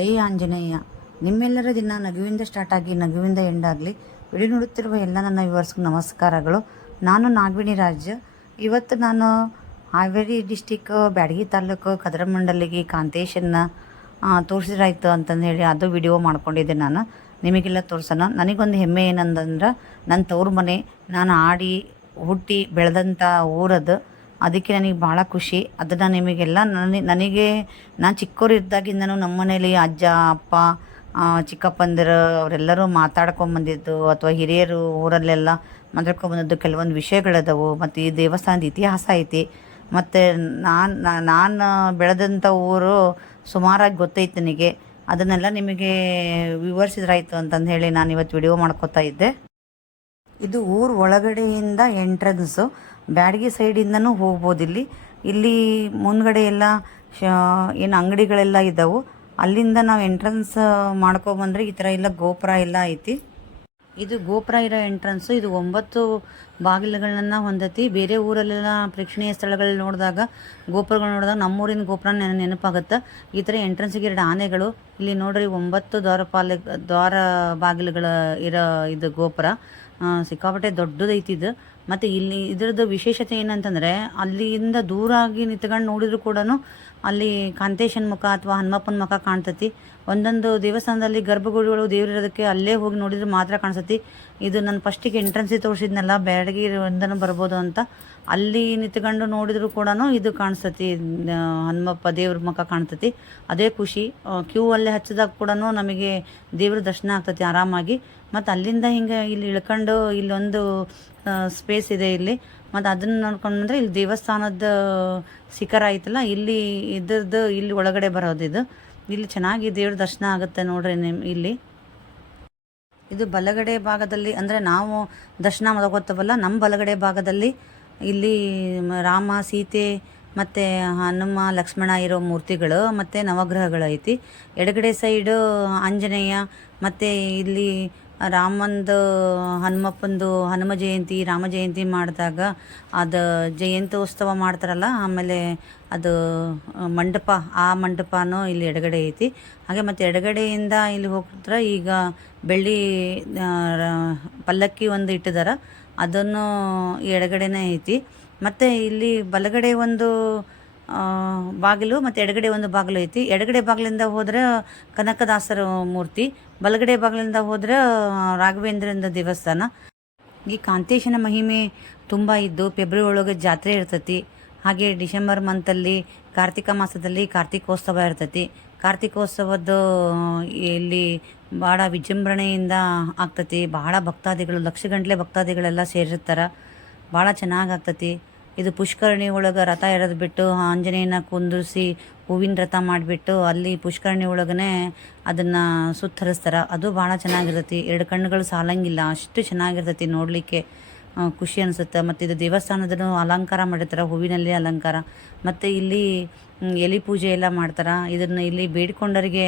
ಜೈ ಆಂಜನೇಯ. ನಿಮ್ಮೆಲ್ಲರ ದಿನ ನಗುವಿಂದ ಸ್ಟಾರ್ಟ್ ಆಗಿ, ನಗುವಿಂದ ಆಗಲಿ. ವಿಡಿಯೋ ನೋಡುತ್ತಿರುವ ಎಲ್ಲ ನನ್ನ ವ್ಯೂವರ್ಸ್ಗೂ ನಮಸ್ಕಾರಗಳು. ನಾನು ನಾಗವೇಣಿ ರಾಜ್. ಇವತ್ತು ನಾನು ಹಾವೇರಿ ಡಿಸ್ಟಿಕ್ ಬ್ಯಾಡಗಿ ತಾಲೂಕು, ಕದರಮಂಡಲಿಗೆ ಕಾಂತೇಶನ್ನ ತೋರಿಸಿದ್ರಾಯ್ತು ಅಂತಂದು ಹೇಳಿ ಅದು ವಿಡಿಯೋ ಮಾಡ್ಕೊಂಡಿದ್ದೆ ನಾನು. ನಿಮಗೆಲ್ಲ ತೋರಿಸೋಣ. ನನಗೊಂದು ಹೆಮ್ಮೆ ಏನಂತಂದ್ರೆ ನನ್ನ ತವ್ರ ಮನೆ, ನಾನು ಆಡಿ, ಹುಟ್ಟಿ ಬೆಳೆದಂಥ ಊರದು. ಅದಕ್ಕೆ ನನಗೆ ಭಾಳ ಖುಷಿ. ಅದನ್ನು ನಿಮಗೆಲ್ಲ ನನಗೆ ನನಗೆ, ನಾನು ಚಿಕ್ಕವರಿದ್ದಾಗಿಂದನೂ ನಮ್ಮ ಮನೇಲಿ ಅಜ್ಜ, ಅಪ್ಪ ಚಿಕ್ಕಪ್ಪಂದಿರು ಅವರೆಲ್ಲರೂ ಮಾತಾಡ್ಕೊಂಬಂದಿದ್ದು ಅಥವಾ ಹಿರಿಯರು ಊರಲ್ಲೆಲ್ಲ ಮಾತಾಡ್ಕೊಂಬಂದಿದ್ದು ಕೆಲವೊಂದು ವಿಷಯಗಳದವು. ಮತ್ತು ಈ ದೇವಸ್ಥಾನದ ಇತಿಹಾಸ ಐತಿ. ಮತ್ತು ನಾನು ನಾನು ಬೆಳೆದಂಥ ಊರು ಸುಮಾರಾಗಿ ಗೊತ್ತೈತೆ ನನಗೆ. ಅದನ್ನೆಲ್ಲ ನಿಮಗೆ ವಿವರಿಸಿದ್ರಾಯ್ತು ಅಂತಂದು ಹೇಳಿ ನಾನು ಇವತ್ತು ವಿಡಿಯೋ ಮಾಡ್ಕೋತಾ ಇದ್ದೆ. ಇದು ಊರು ಒಳಗಡೆಯಿಂದ ಎಂಟ್ರೆನ್ಸು ಬ್ಯಾಡಗಿ ಸೈಡಿಂದನೂ ಹೋಗ್ಬೋದು ಇಲ್ಲಿ. ಇಲ್ಲಿ ಮುಂದ್ಗಡೆ ಎಲ್ಲ ಏನು ಅಂಗಡಿಗಳೆಲ್ಲ ಇದ್ದಾವೆ ಅಲ್ಲಿಂದ ನಾವು ಎಂಟ್ರೆನ್ಸ್ ಮಾಡ್ಕೊಬಂದ್ರೆ ಈ ಥರ ಎಲ್ಲ ಗೋಪುರ ಎಲ್ಲ ಐತಿ. ಇದು ಗೋಪುರ ಇರೋ ಎಂಟ್ರೆನ್ಸು ಇದು ಒಂಬತ್ತು ಬಾಗಿಲುಗಳನ್ನ ಹೊಂದತಿ. ಬೇರೆ ಊರಲ್ಲೆಲ್ಲ ಪ್ರೇಕ್ಷಣೀಯ ಸ್ಥಳಗಳಲ್ಲಿ ನೋಡಿದಾಗ, ಗೋಪುರಗಳು ನೋಡಿದಾಗ ನಮ್ಮೂರಿನ ಗೋಪುರ ನೆನ, ನೆನಪಾಗುತ್ತೆ. ಈ ಥರ ಎಂಟ್ರೆನ್ಸಿಗೆ ಎರಡು ಆನೆಗಳು. ಇಲ್ಲಿ ನೋಡ್ರಿ ಒಂಬತ್ತು ದ್ವಾರಪಾಲ ದ್ವಾರ ಬಾಗಿಲುಗಳ ಇರೋ ಇದು ಗೋಪುರ. ಸಿಕ್ಕಾಪಟ್ಟೆ ದೊಡ್ಡದೈತಿ ಇದು. ಮತ್ತು ಇಲ್ಲಿ ಇದರದ್ದು ವಿಶೇಷತೆ ಏನಂತಂದರೆ ಅಲ್ಲಿಂದ ದೂರ ಆಗಿ ನಿಂತ್ಕೊಂಡು ನೋಡಿದರೂ ಕೂಡ ಅಲ್ಲಿ ಕಾಂತೇಶನ ಮುಖ ಅಥವಾ ಹನುಮಪ್ಪನ ಮುಖ ಕಾಣ್ತತಿ. ಒಂದೊಂದು ದೇವಸ್ಥಾನದಲ್ಲಿ ಗರ್ಭಗುಡಿಗಳು ದೇವರಿರೋದಕ್ಕೆ ಅಲ್ಲೇ ಹೋಗಿ ನೋಡಿದ್ರೆ ಮಾತ್ರ ಕಾಣಿಸ್ತತಿ ಇದು ನಾನು ಫಸ್ಟಿಗೆ ಎಂಟ್ರೆನ್ಸಿಗೆ ತೋರಿಸಿದ್ನಲ್ಲ, ಬ್ಯಾಡಗಿ ಒಂದನ್ನು ಬರ್ಬೋದು ಅಂತ. ಅಲ್ಲಿ ನಿಂತ್ಕೊಂಡು ನೋಡಿದ್ರು ಕೂಡ ಇದು ಕಾಣಿಸ್ತತಿ ಹನುಮಪ್ಪ ದೇವ್ರ ಮುಖ ಕಾಣ್ತತಿ. ಅದೇ ಖುಷಿ. ಕ್ಯೂ ಅಲ್ಲೇ ಹಚ್ಚಿದಾಗ ಕೂಡ ನಮಗೆ ದೇವ್ರ ದರ್ಶನ ಆಗ್ತತಿ ಆರಾಮಾಗಿ. ಮತ್ತು ಅಲ್ಲಿಂದ ಹಿಂಗೆ ಇಲ್ಲಿ ಇಳ್ಕೊಂಡು ಇಲ್ಲೊಂದು ಸ್ಪೇಸ್ ಇದೆ ಇಲ್ಲಿ. ಮತ್ತು ಅದನ್ನು ನೋಡ್ಕೊಂಡು ಬಂದರೆ ಇಲ್ಲಿ ದೇವಸ್ಥಾನದ ಶಿಖರ ಐತಲ್ಲ, ಇಲ್ಲಿ ಇದ್ರದ್ದು ಇಲ್ಲಿ ಒಳಗಡೆ ಬರೋದು ಇದು. ಇಲ್ಲಿ ಚೆನ್ನಾಗಿ ದೇವ್ರ ದರ್ಶನ ಆಗುತ್ತೆ ನೋಡ್ರಿ ನಿಮ್ ಇಲ್ಲಿ. ಇದು ಬಲಗಡೆ ಭಾಗದಲ್ಲಿ ಅಂದರೆ ನಾವು ದರ್ಶನ ಮಾಡ್ಕೋತವಲ್ಲ ನಮ್ಮ ಬಲಗಡೆ ಭಾಗದಲ್ಲಿ ಇಲ್ಲಿ ರಾಮ, ಸೀತೆ ಮತ್ತು ಹನುಮ, ಲಕ್ಷ್ಮಣ ಇರೋ ಮೂರ್ತಿಗಳು ಮತ್ತು ನವಗ್ರಹಗಳು ಐತಿ. ಎಡಗಡೆ ಸೈಡು ಆಂಜನೇಯ ಮತ್ತು ಇಲ್ಲಿ ರಾಮಂದು ಹನುಮಪ್ಪಂದು ಹನುಮ ಜಯಂತಿ, ರಾಮ ಜಯಂತಿ ಮಾಡಿದಾಗ ಅದು ಜಯಂತ್ಯೋತ್ಸವ ಮಾಡ್ತಾರಲ್ಲ, ಆಮೇಲೆ ಅದು ಮಂಟಪ, ಆ ಮಂಟಪನೂ ಇಲ್ಲಿ ಎಡಗಡೆ ಐತಿ. ಹಾಗೆ ಮತ್ತು ಎಡಗಡೆಯಿಂದ ಇಲ್ಲಿ ಹೋಗ್ತಾರೆ ಈಗ ಬೆಳ್ಳಿ ಪಲ್ಲಕ್ಕಿ ಒಂದು ಇಟ್ಟಿದ್ದಾರೆ ಅದನ್ನು ಎಡಗಡೆನೇ ಐತಿ. ಮತ್ತು ಇಲ್ಲಿ ಬಲಗಡೆ ಒಂದು ಬಾಗಿಲು ಮತ್ತು ಎಡಗಡೆ ಒಂದು ಬಾಗಿಲು ಐತಿ. ಎಡಗಡೆ ಬಾಗಿಲಿಂದ ಹೋದ್ರೆ ಕನಕದಾಸರ ಮೂರ್ತಿ, ಬಲಗಡೆ ಬಾಗಿಲಿಂದ ಹೋದ್ರೆ ರಾಘವೇಂದ್ರನ ದೇವಸ್ಥಾನ. ಈ ಕಾಂತೇಶನ ಮಹಿಮೆ ತುಂಬ ಇದ್ದು ಫೆಬ್ರವರಿ ಒಳಗೆ ಜಾತ್ರೆ ಇರ್ತತಿ. ಹಾಗೆ ಡಿಸೆಂಬರ್ ಮಂತಲ್ಲಿ ಕಾರ್ತಿಕ ಮಾಸದಲ್ಲಿ ಕಾರ್ತಿಕೋತ್ಸವ ಇರ್ತತಿ. ಕಾರ್ತಿಕೋತ್ಸವದ ಇಲ್ಲಿ ಭಾಳ ವಿಜೃಂಭಣೆಯಿಂದ ಆಗ್ತತಿ. ಭಾಳ ಭಕ್ತಾದಿಗಳು, ಲಕ್ಷಗಂಟ್ಲೆ ಭಕ್ತಾದಿಗಳೆಲ್ಲ ಸೇರಿರ್ತಾರೆ. ಭಾಳ ಚೆನ್ನಾಗಿ ಆಗ್ತತಿ. ಇದು ಪುಷ್ಕರಣಿ ಒಳಗೆ ರಥ ಎರೆದು ಬಿಟ್ಟು ಆಂಜನೇಯನ ಕುಂದಿರಿಸಿ ಹೂವಿನ ರಥ ಮಾಡಿಬಿಟ್ಟು ಅಲ್ಲಿ ಪುಷ್ಕರಣಿ ಒಳಗನೆ ಅದನ್ನು ಸುತ್ತರಿಸ್ತಾರೆ. ಅದು ಭಾಳ ಚೆನ್ನಾಗಿರ್ತೈತಿ. ಎರಡು ಕಣ್ಣುಗಳು ಸಾಲಂಗಿಲ್ಲ. ಅಷ್ಟು ಚೆನ್ನಾಗಿರ್ತೈತಿ ನೋಡಲಿಕ್ಕೆ. ಖುಷಿ ಅನಿಸುತ್ತೆ. ಮತ್ತು ಇದು ದೇವಸ್ಥಾನದೂ ಅಲಂಕಾರ ಮಾಡಿರ್ತಾರೆ, ಹೂವಿನಲ್ಲಿ ಅಲಂಕಾರ. ಮತ್ತು ಇಲ್ಲಿ ಎಲೆ ಪೂಜೆ ಎಲ್ಲ ಮಾಡ್ತಾರೆ. ಇದನ್ನು ಇಲ್ಲಿ ಬೇಡ್ಕೊಂಡರಿಗೆ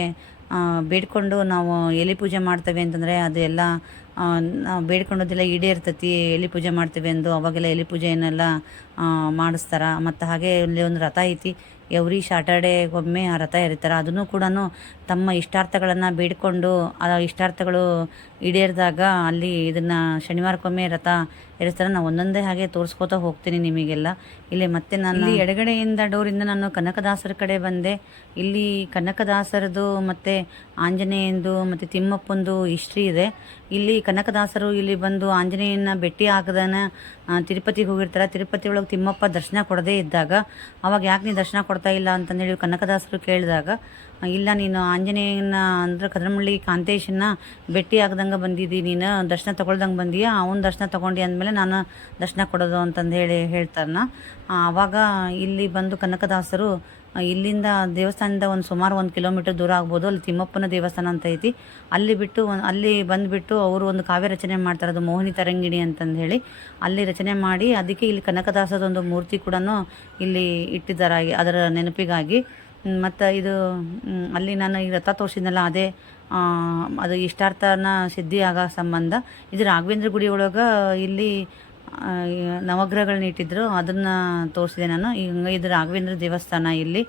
ಬೇಡ್ಕೊಂಡು ನಾವು ಎಲೆ ಪೂಜೆ ಮಾಡ್ತೇವೆ ಅಂತಂದರೆ ಅದು ಎಲ್ಲ ನಾವು ಬೇಡ್ಕೊಂಡದೆಲ್ಲ ಈಡೇರ್ತತಿ ಎಲೆ ಪೂಜೆ ಮಾಡ್ತೇವೆ ಎಂದು ಅವಾಗೆಲ್ಲ ಎಲೆ ಪೂಜೆಯನ್ನೆಲ್ಲ ಮಾಡಿಸ್ತಾರೆ. ಮತ್ತು ಹಾಗೆ ಇಲ್ಲಿ ಒಂದು ರಥ ಐತಿ, ಎವ್ರಿ ಸ್ಯಾಟರ್ಡೇಗೊಮ್ಮೆ ಆ ರಥ ಇರ್ತಾರೆ ಅದನ್ನು ಕೂಡ ತಮ್ಮ ಇಷ್ಟಾರ್ಥಗಳನ್ನು ಬೇಡಿಕೊಂಡು, ಆ ಇಷ್ಟಾರ್ಥಗಳು ಈಡೇರಿದಾಗ ಅಲ್ಲಿ ಇದನ್ನು ಶನಿವಾರಕ್ಕೊಮ್ಮೆ ರಥ ಎರಿಸ್ತಾರೆ ನಾನು ಒಂದೊಂದೇ ಹಾಗೆ ತೋರಿಸ್ಕೋತಾ ಹೋಗ್ತೀನಿ ನಿಮಗೆಲ್ಲ. ಇಲ್ಲಿ ಮತ್ತೆ ನಾನು ಎಡಗಡೆಯಿಂದ ಡೋರಿಂದ ನಾನು ಕನಕದಾಸರ ಕಡೆ ಬಂದೆ. ಇಲ್ಲಿ ಕನಕದಾಸರದು ಮತ್ತು ಆಂಜನೇಯಂದು ಮತ್ತು ತಿಮ್ಮಪ್ಪಂದು ಹಿಸ್ಟ್ರಿ ಇದೆ. ಇಲ್ಲಿ ಕನಕದಾಸರು ಇಲ್ಲಿ ಬಂದು ಆಂಜನೇಯನ ಭೇಟಿ ಆಗದನ ತಿರುಪತಿಗೆ ಹೋಗಿರ್ತಾರೆ. ತಿರುಪತಿ ಒಳಗೆ ತಿಮ್ಮಪ್ಪ ದರ್ಶನ ಕೊಡದೇ ಇದ್ದಾಗ, ಅವಾಗ ಯಾಕೆ ನೀನು ದರ್ಶನ ಕೊಡ್ತಾ ಇಲ್ಲ ಅಂತಂದೇಳಿ ಕನಕದಾಸರು ಕೇಳಿದಾಗ, ಇಲ್ಲ ನೀನು ಆಂಜನೇಯನ ಅಂದ್ರೆ ಕದ್ರಮಳ್ಳಿ ಕಾಂತೇಶನ್ನ ಭೇಟಿ ಆಗ್ದಂಗೆ ಬಂದಿದ್ದಿ ನೀನು ದರ್ಶನ ತಗೊಳ್ದಂಗೆ ಬಂದೀಯ? ಅವನ ದರ್ಶನ ತಗೊಂಡಿ ಅಂದಮೇಲೆ ನಾನು ದರ್ಶನ ಕೊಡೋದು ಅಂತಂದು ಹೇಳಿ ಹೇಳ್ತಾರನ ಆವಾಗ ಇಲ್ಲಿ ಬಂದು ಕನಕದಾಸರು ಇಲ್ಲಿಂದ ದೇವಸ್ಥಾನದಿಂದ ಒಂದು ಸುಮಾರು ಒಂದು ಕಿಲೋಮೀಟರ್ ದೂರ ಆಗ್ಬೋದು. ಅಲ್ಲಿ ತಿಮ್ಮಪ್ಪನ ದೇವಸ್ಥಾನ ಅಂತ ಐತಿ. ಅಲ್ಲಿ ಬಿಟ್ಟು ಒಂದ್- ಅಲ್ಲಿ ಬಂದುಬಿಟ್ಟು ಅವರು ಒಂದು ಕಾವ್ಯ ರಚನೆ ಮಾಡ್ತಾರೆ. ಅದು ಮೋಹಿನಿ ತರಂಗಿಣಿ ಅಂತಂದು ಹೇಳಿ. ಅಲ್ಲಿ ರಚನೆ ಮಾಡಿ, ಅದಕ್ಕೆ ಇಲ್ಲಿ ಕನಕದಾಸದೊಂದು ಮೂರ್ತಿ ಕೂಡ ಇಲ್ಲಿ ಇಟ್ಟಿದ್ದಾರೆ ಅದರ ನೆನಪಿಗಾಗಿ. ಮತ್ತು ಇದು ಅಲ್ಲಿ ನಾನು ಈ ರಥ ತೋರಿಸಿದ್ನಲ್ಲ, ಅದೇ ಅದು ಇಷ್ಟಾರ್ಥನ ಸಿದ್ಧಿ ಆಗೋ ಸಂಬಂಧ. ಇದು ರಾಘವೇಂದ್ರ ಗುಡಿ ಒಳಗೆ ಇಲ್ಲಿ ನವಗ್ರಹಗಳನ್ನ ಇಟ್ಟಿದ್ರು, ಅದನ್ನು ತೋರಿಸಿದೆ ನಾನು. ಈಗ ಇದು ರಾಘವೇಂದ್ರ ದೇವಸ್ಥಾನ ಇಲ್ಲಿ.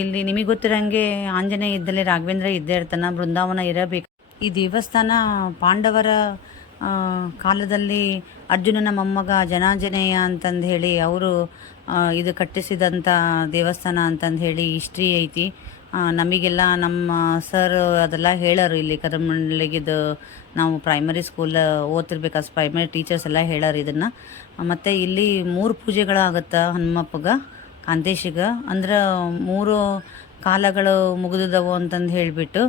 ಇಲ್ಲಿ ನಿಮಗೆ ಗೊತ್ತಿರೋಂಗೆ ಆಂಜನೇಯ ಇದ್ದಲ್ಲಿ ರಾಘವೇಂದ್ರ ಇದ್ದೇ ಇರ್ತಾನೆ, ಬೃಂದಾವನ ಇರಬೇಕು. ಈ ದೇವಸ್ಥಾನ ಪಾಂಡವರ ಕಾಲದಲ್ಲಿ ಅರ್ಜುನನ ಮೊಮ್ಮಗ ಜನಾಂಜನೇಯ ಅಂತಂದು ಹೇಳಿ, ಅವರು ಇದು ಕಟ್ಟಿಸಿದಂಥ ದೇವಸ್ಥಾನ ಅಂತಂದು ಹೇಳಿ ಹಿಸ್ಟ್ರಿ ಐತಿ. ನಮಗೆಲ್ಲ ನಮ್ಮ ಸರ್ ಅದೆಲ್ಲ ಹೇಳೋರು ಇಲ್ಲಿ ಕದಮಂಡಲಿಗಿದು ನಾವು ಪ್ರೈಮರಿ ಸ್ಕೂಲ್ ಓದ್ತಿರ್ಬೇಕಾದ್ರೆ ಪ್ರೈಮರಿ ಟೀಚರ್ಸ್ ಎಲ್ಲ ಹೇಳೋರು ಇದನ್ನು. ಮತ್ತು ಇಲ್ಲಿ ಮೂರು ಪೂಜೆಗಳಾಗುತ್ತೆ ಹನುಮಪ್ಪಗ, ಕಾಂತೇಶಿಗ. ಅಂದ್ರೆ ಮೂರು ಕಾಲಗಳು ಮುಗಿದವು ಅಂತಂದು ಹೇಳಿಬಿಟ್ಟು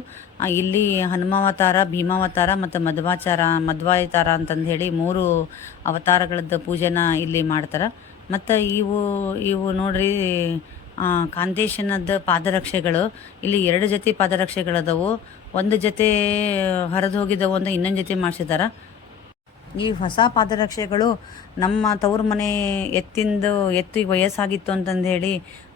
ಇಲ್ಲಿ ಹನುಮಾವತಾರ, ಭೀಮಾವತಾರ ಮತ್ತು ಮಧ್ವಾಚಾರ, ಮಧ್ವಾಯತಾರ ಅಂತಂದು ಹೇಳಿ ಮೂರು ಅವತಾರಗಳದ್ದು ಪೂಜೆನ ಇಲ್ಲಿ ಮಾಡ್ತಾರೆ. ಮತ್ತು ಇವು ಇವು ನೋಡ್ರಿ ಕಾಂತೇಶನದ ಪಾದರಕ್ಷೆಗಳು. ಇಲ್ಲಿ ಎರಡು ಜೊತೆ ಪಾದರಕ್ಷೆಗಳದವು. ಒಂದು ಜೊತೆ ಹರಿದು ಹೋಗಿದ್ದವು ಒಂದು ಇನ್ನೊಂದು ಜೊತೆ ಮಾಡಿಸಿದ್ದಾರೆ ಈ ಹೊಸ ಪಾದರಕ್ಷೆಗಳು ನಮ್ಮ ತವ್ರ ಮನೆ ಎತ್ತಿಂದು ಎತ್ತಿಗೆ ವಯಸ್ಸಾಗಿತ್ತು ಅಂತಂದು ಹೇಳಿ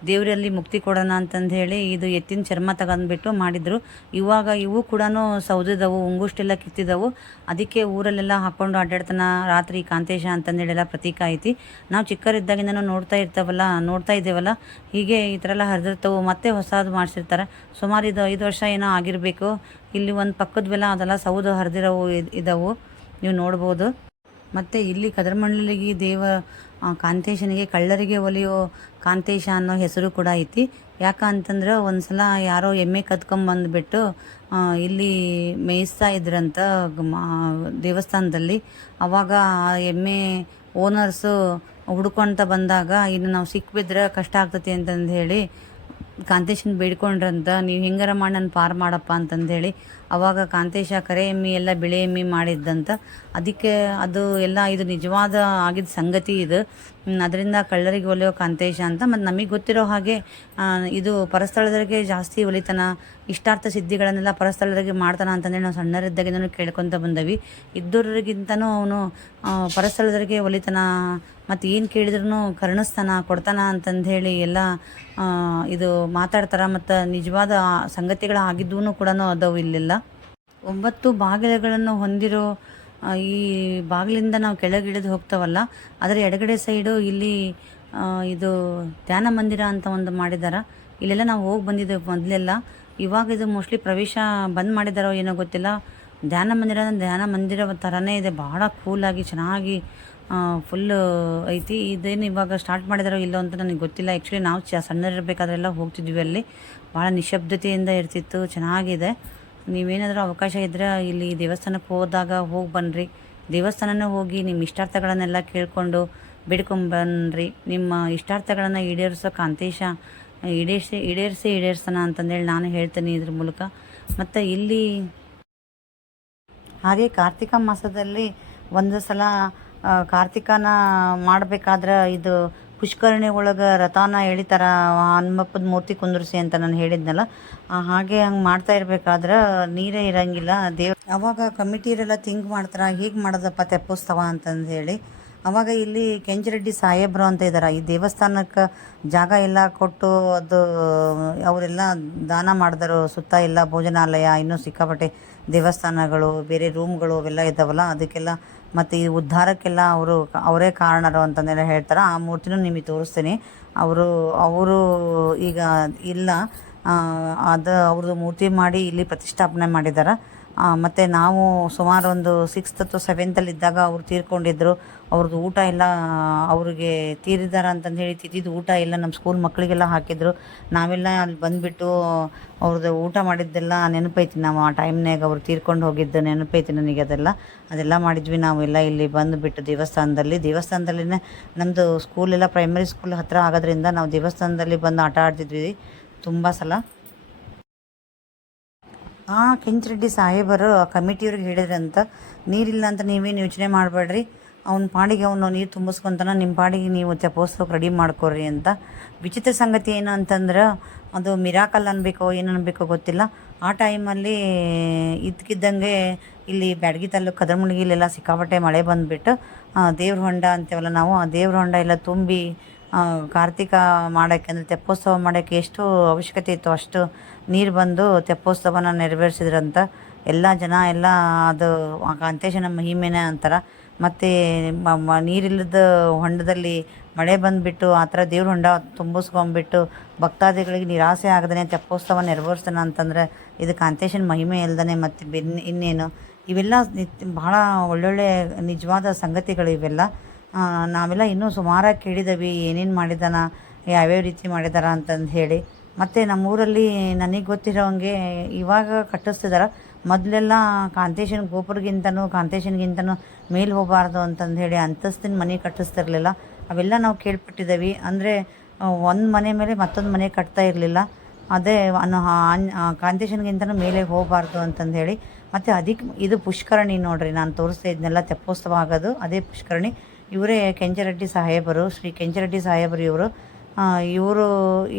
ದೇವರಲ್ಲಿ ಮುಕ್ತಿ ಕೊಡೋಣ ಅಂತಂದು ಹೇಳಿ ಇದು ಎತ್ತಿನ ಚರ್ಮ ತಗೊಂಡ್ಬಿಟ್ಟು ಮಾಡಿದರು. ಇವಾಗ ಇವು ಕೂಡ ಸೌದಿದವು, ಉಂಗುಷ್ಟೆಲ್ಲ ಕಿತ್ತಿದವು. ಅದಕ್ಕೆ ಊರಲ್ಲೆಲ್ಲ ಹಾಕ್ಕೊಂಡು ಅಡ್ಡಾಡ್ತಾನ ರಾತ್ರಿ ಕಾಂತೇಶ ಅಂತಂದೇಳೆಲ್ಲ ಪ್ರತೀಕ ಐತಿ. ನಾವು ಚಿಕ್ಕರಿದ್ದಾಗಿಂದನೂ ನೋಡ್ತಾ ಇರ್ತಾವಲ್ಲ, ನೋಡ್ತಾ ಇದ್ದೇವಲ್ಲ, ಹೀಗೆ ಈ ಥರ ಎಲ್ಲ ಹರಿದಿರ್ತವು, ಮತ್ತೆ ಹೊಸದು ಮಾಡಿಸಿರ್ತಾರೆ. ಸುಮಾರು ಇದು ಐದು ವರ್ಷ ಏನೋ ಆಗಿರಬೇಕು. ಇಲ್ಲಿ ಒಂದು ಪಕ್ಕದವೆಲ್ಲ ಅದೆಲ್ಲ ಸೌದು ಹರಿದಿರೋವು ಇದಾವು. ನೀವು ನೋಡ್ಬೋದು. ಮತ್ತು ಇಲ್ಲಿ ಕದರಮಂಡಲಿಗೆ ದೇವ ಕಾಂತೇಶನಿಗೆ ಕಳ್ಳರಿಗೆ ಒಲಿಯೋ ಕಾಂತೇಶ ಅನ್ನೋ ಹೆಸರು ಕೂಡ ಐತಿ. ಯಾಕಂತಂದ್ರೆ ಒಂದು ಸಲ ಯಾರೋ ಎಮ್ಮೆ ಕದ್ಕೊಂಬಂದ್ಬಿಟ್ಟು ಇಲ್ಲಿ ಮೇಯಿಸ್ತಾ ಇದ್ರಂತ ದೇವಸ್ಥಾನದಲ್ಲಿ. ಅವಾಗ ಆ ಎಮ್ಮೆ ಓನರ್ಸು ಹುಡ್ಕೊಳ್ತಾ ಬಂದಾಗ, ಇನ್ನು ನಾವು ಸಿಕ್ಕಿಬಿದ್ರೆ ಕಷ್ಟ ಆಗ್ತತಿ ಅಂತಂದು ಹೇಳಿ, ಕಾಂತೇಶನ್ ಬೇಡ್ಕೊಂಡ್ರಂತ, ನೀವು ಹೆಂಗಾರ ಮಾಡಿ ನನ್ನ ಪಾರು ಮಾಡಪ್ಪ ಅಂತಂದು ಹೇಳಿ ಅವಾಗ ಕಾಂತೇಶ ಕರೆ ಎಮ್ಮಿ ಎಲ್ಲ ಬಿಳೆ ಎಮ್ಮಿ ಮಾಡಿದ್ದಂತ. ಅದಕ್ಕೆ ಅದು ಎಲ್ಲ ಇದು ನಿಜವಾದ ಆಗಿದ್ದ ಸಂಗತಿ ಇದು. ಅದರಿಂದ ಕಳ್ಳರಿಗೆ ಒಲಿಯೋ ಕಾಂತೇಶ ಅಂತ. ಮತ್ತು ನಮಗೆ ಗೊತ್ತಿರೋ ಹಾಗೆ ಇದು ಪರಸ್ಥಳದರಿಗೆ ಜಾಸ್ತಿ ಒಲಿತನ, ಇಷ್ಟಾರ್ಥ ಸಿದ್ಧಿಗಳನ್ನೆಲ್ಲ ಪರಸ್ಥಳದರಿಗೆ ಮಾಡ್ತಾನ ಅಂತಂದೇಳಿ ನಾವು ಸಣ್ಣರಿದ್ದಾಗಿಂದನೂ ಕೇಳ್ಕೊತ ಬಂದವಿ. ಇದ್ದೋರಿಗಿಂತನೂ ಅವನು ಪರಸ್ಥಳದರಿಗೆ ಒಲಿತನ ಮತ್ತು ಏನು ಕೇಳಿದ್ರು ಕರುಣಿಸ್ತಾನ, ಕೊಡ್ತಾನ ಅಂತಂದೇಳಿ ಎಲ್ಲ ಇದು ಮಾತಾಡ್ತಾರ. ಮತ್ತು ನಿಜವಾದ ಸಂಗತಿಗಳ ಆಗಿದ್ದೂ ಕೂಡ ಅದಾವು ಇಲ್ಲೆಲ್ಲ. ಒಂಬತ್ತು ಬಾಗಿಲುಗಳನ್ನು ಹೊಂದಿರೋ ಈ ಬಾಗಿಲಿಂದ ನಾವು ಕೆಳಗಿಳಿದು ಹೋಗ್ತಾವಲ್ಲ, ಅದರ ಎಡಗಡೆ ಸೈಡು ಇಲ್ಲಿ ಇದು ಧ್ಯಾನ ಮಂದಿರ ಅಂತ ಒಂದು ಮಾಡಿದಾರ. ಇಲ್ಲೆಲ್ಲ ನಾವು ಹೋಗಿ ಬಂದಿದ್ದೇವೆ ಮೊದಲೆಲ್ಲ. ಇವಾಗ ಇದು ಮೋಸ್ಟ್ಲಿ ಪ್ರವೇಶ ಬಂದ್ ಮಾಡಿದಾರೋ ಏನೋ ಗೊತ್ತಿಲ್ಲ. ಧ್ಯಾನ ಮಂದಿರ ಧ್ಯಾನ ಮಂದಿರ ಥರನೇ ಇದೆ. ಭಾಳ ಕೂಲಾಗಿ ಚೆನ್ನಾಗಿ ಫುಲ್ಲು ಐತಿ. ಇದೇನು ಇವಾಗ ಸ್ಟಾರ್ಟ್ ಮಾಡಿದಾರೋ ಇಲ್ಲೋ ಅಂತ ನನಗೆ ಗೊತ್ತಿಲ್ಲ. ಆ್ಯಕ್ಚುಲಿ ನಾವು ಚ ಸಣ್ಣರಿರ್ಬೇಕಾದ್ರೆಲ್ಲ ಹೋಗ್ತಿದ್ವಿ ಅಲ್ಲಿ. ಭಾಳ ನಿಶಬ್ದತೆಯಿಂದ ಇರ್ತಿತ್ತು. ಚೆನ್ನಾಗಿದೆ. ನೀವೇನಾದರೂ ಅವಕಾಶ ಇದ್ದರೆ ಇಲ್ಲಿ ದೇವಸ್ಥಾನಕ್ಕೆ ಹೋದಾಗ ಹೋಗಿ ಬನ್ನಿರಿ ದೇವಸ್ಥಾನನೂ ಹೋಗಿ ನಿಮ್ಮ ಇಷ್ಟಾರ್ಥಗಳನ್ನೆಲ್ಲ ಕೇಳಿಕೊಂಡು ಬೇಡ್ಕೊಂಬನ್ರಿ ನಿಮ್ಮ ಇಷ್ಟಾರ್ಥಗಳನ್ನು ಈಡೇರಿಸೋ ಕಾಂತೇಶ, ಈಡೇರಿಸಿ ಈಡೇರಿಸಿ, ಈಡೇರಿಸೋಣ ಅಂತಂದೇಳಿ ನಾನು ಹೇಳ್ತೀನಿ ಇದ್ರ ಮೂಲಕ. ಮತ್ತು ಇಲ್ಲಿ ಹಾಗೆ ಕಾರ್ತಿಕ ಮಾಸದಲ್ಲಿ ಒಂದು ಸಲ ಕಾರ್ತಿಕನ ಮಾಡಬೇಕಾದ್ರೆ ಇದು ಪುಷ್ಕರಣಿ ಒಳಗೆ ರಥಾನ ಎಳಿತಾರ ಹನುಮಪ್ಪದ ಮೂರ್ತಿ ಕುಂದ್ರಿಸಿ ಅಂತ ನಾನು ಹೇಳಿದ್ನಲ್ಲ ಹಾಗೆ ಹಂಗೆ ಮಾಡ್ತಾ ಇರಬೇಕಾದ್ರೆ ನೀರೇ ಇರಂಗಿಲ್ಲ. ದೇವ್, ಅವಾಗ ಕಮಿಟಿರೆಲ್ಲ ಥಿಂಕ್ ಮಾಡ್ತಾರ, ಹೀಗೆ ಮಾಡೋದಪ್ಪ ತೆಪ್ಪೋತ್ಸವ ಅಂತಂದು ಹೇಳಿ ಅವಾಗ ಇಲ್ಲಿ ಕೆಂಜರೆಡ್ಡಿ ಸಾಹೇಬ್ರು ಅಂತ ಇದ್ದಾರೆ ಈ ದೇವಸ್ಥಾನಕ್ಕೆ ಜಾಗ ಎಲ್ಲ ಕೊಟ್ಟು ಅದು ಅವರೆಲ್ಲ ದಾನ ಮಾಡಿದರು, ಸುತ್ತ ಎಲ್ಲ ಭೋಜನಾಲಯ, ಇನ್ನೂ ಸಿಕ್ಕಾಪಟ್ಟೆ ದೇವಸ್ಥಾನಗಳು, ಬೇರೆ ರೂಮ್ಗಳು ಅವೆಲ್ಲ ಇದ್ದಾವಲ್ಲ, ಅದಕ್ಕೆಲ್ಲ ಮತ್ತು ಈ ಉದ್ಧಾರಕ್ಕೆಲ್ಲ ಅವರು ಅವರೇ ಕಾರಣರು ಅಂತಂದೆಲ್ಲ ಹೇಳ್ತಾರೆ. ಆ ಮೂರ್ತಿನೂ ನಿಮಗೆ ತೋರಿಸ್ತೀನಿ. ಅವರು ಅವರು ಈಗ ಇಲ್ಲ. ಅದು ಅವ್ರದ್ದು ಮೂರ್ತಿ ಮಾಡಿ ಇಲ್ಲಿ ಪ್ರತಿಷ್ಠಾಪನೆ ಮಾಡಿದ್ದಾರೆ. ಮತ್ತು ನಾವು ಸುಮಾರು ಒಂದು ಸಿಕ್ಸ್ತ್ ಅಥವಾ ಸೆವೆಂತಲ್ಲಿ ಇದ್ದಾಗ ಅವ್ರು ತೀರ್ಕೊಂಡಿದ್ರು. ಅವ್ರದ್ದು ಊಟ ಎಲ್ಲ, ಅವರಿಗೆ ತೀರಿದಾರ ಅಂತಂದು ಹೇಳಿ ತಿದ್ದಿದ್ದು ಊಟ ಎಲ್ಲ ನಮ್ಮ ಸ್ಕೂಲ್ ಮಕ್ಕಳಿಗೆಲ್ಲ ಹಾಕಿದ್ರು. ನಾವೆಲ್ಲ ಅಲ್ಲಿ ಬಂದುಬಿಟ್ಟು ಅವ್ರದ್ದು ಊಟ ಮಾಡಿದ್ದೆಲ್ಲ ನೆನಪೈತಿ. ನಾವು ಆ ಟೈಮ್ನಾಗ ಅವ್ರು ತೀರ್ಕೊಂಡು ಹೋಗಿದ್ದು ನೆನಪೈತಿ ನನಗೆ ಅದೆಲ್ಲ. ಅದೆಲ್ಲ ಮಾಡಿದ್ವಿ. ನಾವೆಲ್ಲ ಇಲ್ಲಿ ಬಂದುಬಿಟ್ಟು ದೇವಸ್ಥಾನದಲ್ಲಿ. ದೇವಸ್ಥಾನದಲ್ಲಿನೇ ನಮ್ಮದು ಸ್ಕೂಲೆಲ್ಲ ಪ್ರೈಮರಿ ಸ್ಕೂಲ್ ಹತ್ತಿರ ಆಗೋದ್ರಿಂದ ನಾವು ದೇವಸ್ಥಾನದಲ್ಲಿ ಬಂದು ಆಟ ಆಡ್ತಿದ್ವಿ. ತುಂಬ ಸಲ. ಆ ಕೆಂಚರೆಡ್ಡಿ ಸಾಹೇಬರು ಕಮಿಟಿಯವ್ರಿಗೆ ಹೇಳಿದ್ರಂತ ನೀರಿಲ್ಲ ಅಂತ ನೀವೇನು ಯೋಚನೆ ಮಾಡಬೇಡ್ರಿ. ಅವ್ನ ಪಾಡಿಗೆ ಅವನು ನೀರು ತುಂಬಿಸ್ಕೊಂತಾನ ನಿಮ್ಮ ಪಾಡಿಗೆ ನೀವು ತೆಪ್ಪೋತ್ಸವಕ್ಕೆ ರೆಡಿ ಮಾಡ್ಕೊರಿ ಅಂತ. ವಿಚಿತ್ರ ಸಂಗತಿ ಏನು ಅಂತಂದ್ರೆ ಅದು ಮಿರಾಕಲ್ ಅನ್ಬೇಕೋ ಏನು ಅನ್ಬೇಕೋ ಗೊತ್ತಿಲ್ಲ. ಆ ಟೈಮಲ್ಲಿ ಇದ್ಕಿದ್ದಂಗೆ ಇಲ್ಲಿ ಬ್ಯಾಡಗಿ ತಾಲೂಕು ಕದರಮುಣಗಿಲೆಲ್ಲ ಸಿಕ್ಕಾಪಟ್ಟೆ ಮಳೆ ಬಂದುಬಿಟ್ಟು ದೇವ್ರ ಹೊಂಡ ಅಂತೇವಲ್ಲ ನಾವು ಆ ದೇವ್ರ ಹೊಂಡ ಎಲ್ಲ ತುಂಬಿ ಆ, ಕಾರ್ತಿಕ ಮಾಡೋಕ್ಕೆ, ಅಂದರೆ ತೆಪ್ಪೋತ್ಸವ ಮಾಡೋಕ್ಕೆ ಎಷ್ಟು ಅವಶ್ಯಕತೆ ಇತ್ತು. ಅಷ್ಟು ನೀರು ಬಂದು ತೆಪ್ಪೋತ್ಸವನ ನೆರವೇರಿಸಿದ್ರಂತ ಎಲ್ಲ ಜನ, ಎಲ್ಲ ಅದು ಕಾಂತೇಶನ ಮಹಿಮೆನೇ ಅಂತಾರೆ. ಮತ್ತು ನೀರಿಲ್ಲದ ಹೊಂಡದಲ್ಲಿ ಮಳೆ ಬಂದುಬಿಟ್ಟು, ಆ ಥರ ದೇವ್ರ ಹೊಂಡ ತುಂಬಿಸ್ಕೊಂಬಿಟ್ಟು ಭಕ್ತಾದಿಗಳಿಗೆ ನಿರಾಸೆ ಆಗದೇ ತೆಪ್ಪೋತ್ಸವ ನೆರವೇರಿಸ್ತಾನೆ ಅಂತಂದ್ರೆ ಇದು ಕಾಂತೇಶನ ಮಹಿಮೆ ಇಲ್ಲದೇ ಮತ್ತು ಇನ್ನೇನು. ಇವೆಲ್ಲ ಬಹಳ ಒಳ್ಳೊಳ್ಳೆ ನಿಜವಾದ ಸಂಗತಿಗಳು ಇವೆಲ್ಲ. ನಾವೆಲ್ಲ ಇನ್ನೂ ಸುಮಾರಾಗಿ ಕೇಳಿದ್ದೀವಿ ಏನೇನು ಮಾಡಿದಾನ, ಯಾವ್ಯಾವ ರೀತಿ ಮಾಡಿದಾರ ಅಂತಂದು ಹೇಳಿ. ಮತ್ತು ನಮ್ಮೂರಲ್ಲಿ ನನಗೆ ಗೊತ್ತಿರೋಂಗೆ ಇವಾಗ ಕಟ್ಟಿಸ್ತಿದಾರೆ. ಮೊದಲೆಲ್ಲ ಕಾಂತೇಶನ್ ಗೋಪುರಗಿಂತನೂ, ಕಾಂತೇಶನ್ಗಿಂತನೂ ಮೇಲೆ ಹೋಗಬಾರ್ದು ಅಂತಂದು ಹೇಳಿ ಅಂತಸ್ತಿನ ಮನೆ ಕಟ್ಟಿಸ್ತಿರ್ಲಿಲ್ಲ. ಅವೆಲ್ಲ ನಾವು ಕೇಳ್ಪಟ್ಟಿದ್ದೀವಿ ಅಂದರೆ ಒಂದು ಮನೆ ಮೇಲೆ ಮತ್ತೊಂದು ಮನೆ ಕಟ್ತಾ ಇರಲಿಲ್ಲ. ಅದೇ ಕಾಂತೇಶನ್ಗಿಂತನೂ ಮೇಲೆ ಹೋಗಬಾರ್ದು ಅಂತಂದು ಹೇಳಿ. ಮತ್ತು ಅದಕ್ಕೆ ಇದು ಪುಷ್ಕರಣಿ ನೋಡಿರಿ, ನಾನು ತೋರಿಸ್ತಾ ಇದನ್ನೆಲ್ಲ ತೆಪ್ಪೋತ್ಸವ ಆಗೋದು, ಅದೇ ಪುಷ್ಕರಣಿ. ಇವರೇ ಕೆಂಚರೆಡ್ಡಿ ಸಾಹೇಬರು, ಶ್ರೀ ಕೆಂಚರೆಡ್ಡಿ ಸಾಹೇಬರು ಇವರು. ಇವರು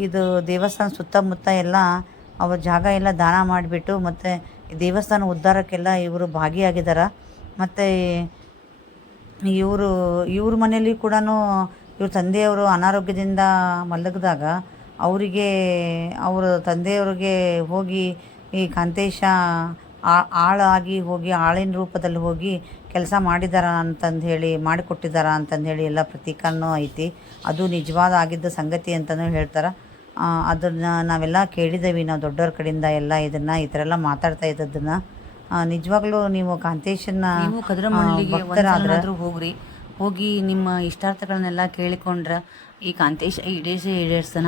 ಇದು ದೇವಸ್ಥಾನ ಸುತ್ತಮುತ್ತ ಎಲ್ಲ ಅವ್ರ ಜಾಗ ಎಲ್ಲ ದಾನ ಮಾಡಿಬಿಟ್ಟು ಮತ್ತು ದೇವಸ್ಥಾನ ಉದ್ಧಾರಕ್ಕೆಲ್ಲ ಇವರು ಭಾಗಿಯಾಗಿದ್ದಾರೆ ಮತ್ತು ಇವರು, ಇವ್ರ ಮನೇಲಿ ಕೂಡ ಇವ್ರ ತಂದೆಯವರು ಅನಾರೋಗ್ಯದಿಂದ ಮಲಗಿದಾಗ ಅವರಿಗೆ, ಅವರ ತಂದೆಯವ್ರಿಗೆ ಹೋಗಿ ಈ ಕಾಂತೇಶ ಆಳಾಗಿ ಹೋಗಿ, ಆಳಿನ ರೂಪದಲ್ಲಿ ಹೋಗಿ ಕೆಲಸ ಮಾಡಿದಾರ ಅಂತಂದು ಹೇಳಿ ಮಾಡಿಕೊಟ್ಟಿದ್ದಾರ ಅಂತಂದು ಹೇಳಿ ಎಲ್ಲ ಪ್ರತೀಕನೂ ಐತಿ. ಅದು ನಿಜವಾದ ಆಗಿದ್ದ ಸಂಗತಿ ಅಂತಲೂ ಹೇಳ್ತಾರೆ. ಅದನ್ನು ನಾವೆಲ್ಲ ಕೇಳಿದ್ದೇವೆ ನಾವು ದೊಡ್ಡವ್ರ ಕಡೆಯಿಂದ ಎಲ್ಲ ಇದನ್ನು ಈ ಥರ ಎಲ್ಲ ಮಾತಾಡ್ತಾ ಇದ್ದದನ್ನು. ನಿಜವಾಗ್ಲೂ ನೀವು ಕಾಂತೇಶನ್ನ ಭಕ್ತರಾದ್ರೆ ಹೋಗ್ರಿ. ಹೋಗಿ ನಿಮ್ಮ ಇಷ್ಟಾರ್ಥಗಳನ್ನೆಲ್ಲ ಕೇಳಿಕೊಂಡ್ರೆ ಈ ಕಾಂತೇಶ ಈಡೇರಿಸಿ ಈಡೇರಿಸ್ತಾನ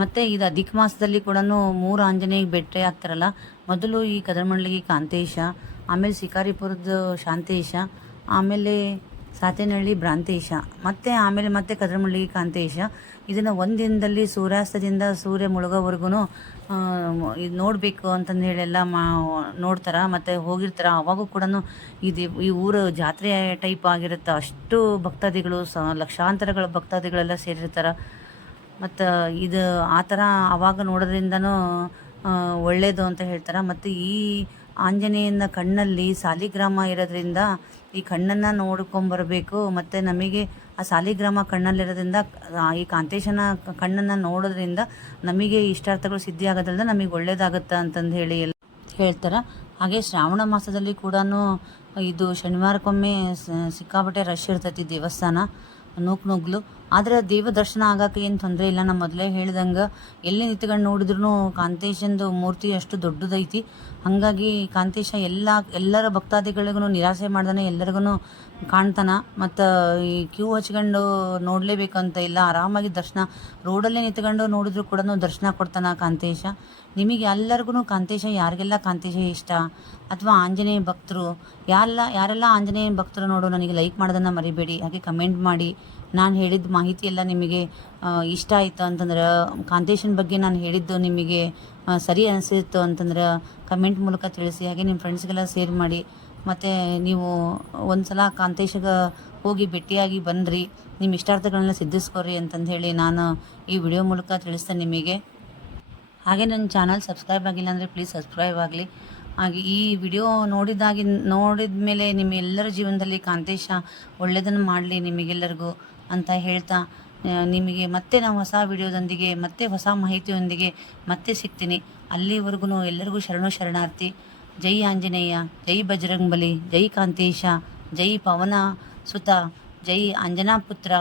ಮತ್ತು ಇದು ಅಧಿಕ ಮಾಸದಲ್ಲಿ ಕೂಡ ಮೂರು ಆಂಜನೇಯ ಭೇಟಿ ಆಗ್ತಾರಲ್ಲ ಮೊದಲು ಈ ಕದರಮಂಡಳಿಗೆ ಕಾಂತೇಶ ಆಮೇಲೆ ಶಿಕಾರಿಪುರದ ಶಾಂತೇಶ ಆಮೇಲೆ ಸಾತೇನಹಳ್ಳಿ ಭ್ರಾಂತೇಶ ಮತ್ತೆ ಆಮೇಲೆ ಮತ್ತೆ ಕದ್ರಮಳ್ಳಿ ಕಾಂತೇಶ ಇದನ್ನು ಒಂದಿನದಲ್ಲಿ ಸೂರ್ಯಾಸ್ತದಿಂದ ಸೂರ್ಯ ಮುಳುಗೋವರೆಗೂ ಇದು ನೋಡಬೇಕು ಅಂತಂದು ಹೇಳೆಲ್ಲ ಮಾ, ನೋಡ್ತಾರ, ಮತ್ತು ಹೋಗಿರ್ತಾರೆ. ಅವಾಗೂ ಕೂಡ ಇದು ಈ ಊರು ಜಾತ್ರೆ ಟೈಪ್ ಆಗಿರುತ್ತೆ. ಅಷ್ಟು ಭಕ್ತಾದಿಗಳು, ಸ, ಲಕ್ಷಾಂತರಗಳ ಭಕ್ತಾದಿಗಳೆಲ್ಲ ಸೇರಿರ್ತಾರೆ. ಮತ್ತು ಇದು ಆ ಥರ ಅವಾಗ ನೋಡೋದ್ರಿಂದನೂ ಒಳ್ಳೆಯದು ಅಂತ ಹೇಳ್ತಾರೆ. ಮತ್ತು ಈ ಆಂಜನೇಯನ ಕಣ್ಣಲ್ಲಿ ಸಾಲಿಗ್ರಾಮ ಇರೋದ್ರಿಂದ ಈ ಕಣ್ಣನ್ನು ನೋಡ್ಕೊಂಬರಬೇಕು ಮತ್ತು ನಮಗೆ ಆ ಸಾಲಿಗ್ರಾಮ ಕಣ್ಣಲ್ಲಿರೋದ್ರಿಂದ ಈ ಕಾಂತೇಶನ ಕಣ್ಣನ್ನು ನೋಡೋದ್ರಿಂದ ನಮಗೆ ಇಷ್ಟಾರ್ಥಗಳು ಸಿದ್ಧಿ ಆಗೋದ್ರಿಂದ ನಮಗೆ ಒಳ್ಳೇದಾಗುತ್ತೆ ಅಂತಂದು ಹೇಳಿ ಎಲ್ಲ ಹೇಳ್ತಾರೆ. ಹಾಗೆ ಶ್ರಾವಣ ಮಾಸದಲ್ಲಿ ಕೂಡ ಇದು ಶನಿವಾರಕ್ಕೊಮ್ಮೆ ಸಿಕ್ಕಾಪಟ್ಟೆ ರಶ್ ಇರ್ತೈತಿ ದೇವಸ್ಥಾನ. ನೂಕ್ ನುಗ್ಲು ಆದ್ರೆ ದೇವ ದರ್ಶನ ಆಗಕ್ಕೆ ಏನು ತೊಂದರೆ ಇಲ್ಲ. ನಾ ಮೊದಲೇ ಹೇಳ್ದಂಗೆ ಎಲ್ಲಿ ನಿಂತ್ಕೊಂಡು ನೋಡಿದ್ರು ಕಾಂತೇಶಂದು ಮೂರ್ತಿ ಅಷ್ಟು ದೊಡ್ಡದೈತಿ. ಹಾಗಾಗಿ ಕಾಂತೇಶ ಎಲ್ಲ, ಎಲ್ಲರ ಭಕ್ತಾದಿಗಳಿಗೂ ನಿರಾಸೆ ಮಾಡ್ದಾನೆ ಎಲ್ಲರಿಗೂ ಕಾಣ್ತಾನ. ಮತ್ತು ಈ ಕ್ಯೂ ಹಚ್ಕೊಂಡು ನೋಡಲೇಬೇಕಂತ ಇಲ್ಲ. ಆರಾಮಾಗಿ ದರ್ಶನ, ರೋಡಲ್ಲೇ ನಿಂತ್ಕೊಂಡು ನೋಡಿದ್ರು ಕೂಡ ದರ್ಶನ ಕೊಡ್ತಾನ ಕಾಂತೇಶ. ನಿಮಗೆ ಎಲ್ಲರಿಗೂ ಕಾಂತೇಶ, ಯಾರಿಗೆಲ್ಲ ಕಾಂತೇಶ ಇಷ್ಟ? ಅಥವಾ ಆಂಜನೇಯ ಭಕ್ತರು? ಯಾರೆಲ್ಲ ಯಾರೆಲ್ಲ ಆಂಜನೇಯ ಭಕ್ತರು ನೋಡು, ನನಗೆ ಲೈಕ್ ಮಾಡೋದನ್ನು ಮರಿಬೇಡಿ. ಹಾಗೆ ಕಮೆಂಟ್ ಮಾಡಿ. ನಾನು ಹೇಳಿದ ಮಾಹಿತಿ ಎಲ್ಲ ನಿಮಗೆ ಇಷ್ಟ ಆಯಿತು ಅಂತಂದ್ರೆ, ಕಾಂತೇಶನ ಬಗ್ಗೆ ನಾನು ಹೇಳಿದ್ದು ನಿಮಗೆ ಸರಿ ಅನಿಸಿತ್ತು ಅಂತಂದ್ರೆ ಕಮೆಂಟ್ ಮೂಲಕ ತಿಳಿಸಿ. ಹಾಗೆ ನಿಮ್ಮ ಫ್ರೆಂಡ್ಸ್ಗೆಲ್ಲ ಶೇರ್ ಮಾಡಿ. ಮತ್ತು ನೀವು ಒಂದು ಸಲ ಕಾಂತೇಶಗ ಹೋಗಿ ಭೇಟಿಯಾಗಿ ಬನ್ನಿರಿ ನಿಮ್ಮ ಇಷ್ಟಾರ್ಥಗಳನ್ನ ಸಿದ್ಧಿಸ್ಕೊರಿ ಅಂತಂದು ಹೇಳಿ ನಾನು ಈ ವಿಡಿಯೋ ಮೂಲಕ ತಿಳಿಸ್ತೇನೆ ನಿಮಗೆ. ಹಾಗೆ ನನ್ನ ಚಾನಲ್ ಸಬ್ಸ್ಕ್ರೈಬ್ ಆಗಿಲ್ಲ ಅಂದರೆ ಪ್ಲೀಸ್ ಸಬ್ಸ್ಕ್ರೈಬ್ ಆಗಲಿ. ಹಾಗೆ ಈ ವಿಡಿಯೋ ನೋಡಿದಾಗಿ ನೋಡಿದ ಮೇಲೆ ನಿಮ್ಮ ಎಲ್ಲರ ಜೀವನದಲ್ಲಿ ಕಾಂತೇಶ ಒಳ್ಳೆಯದನ್ನು ಮಾಡಲಿ ನಿಮಗೆಲ್ಲರಿಗೂ ಅಂತ ಹೇಳ್ತಾ ನಿಮಗೆ ಮತ್ತೆ ನಾವು ಹೊಸ ವಿಡಿಯೋದೊಂದಿಗೆ, ಮತ್ತೆ ಹೊಸ ಮಾಹಿತಿಯೊಂದಿಗೆ ಮತ್ತೆ ಸಿಗ್ತೀನಿ. ಅಲ್ಲಿವರೆಗೂ ಎಲ್ಲರಿಗೂ ಶರಣು ಶರಣಾರ್ಥಿ. ಜೈ ಆಂಜನೇಯ ಜೈ ಬಜರಂಗ್ ಬಲಿ ಜೈ ಕಾಂತೇಶ ಜೈ ಪವನ ಸುತ ಜೈ ಅಂಜನಾ ಪುತ್ರ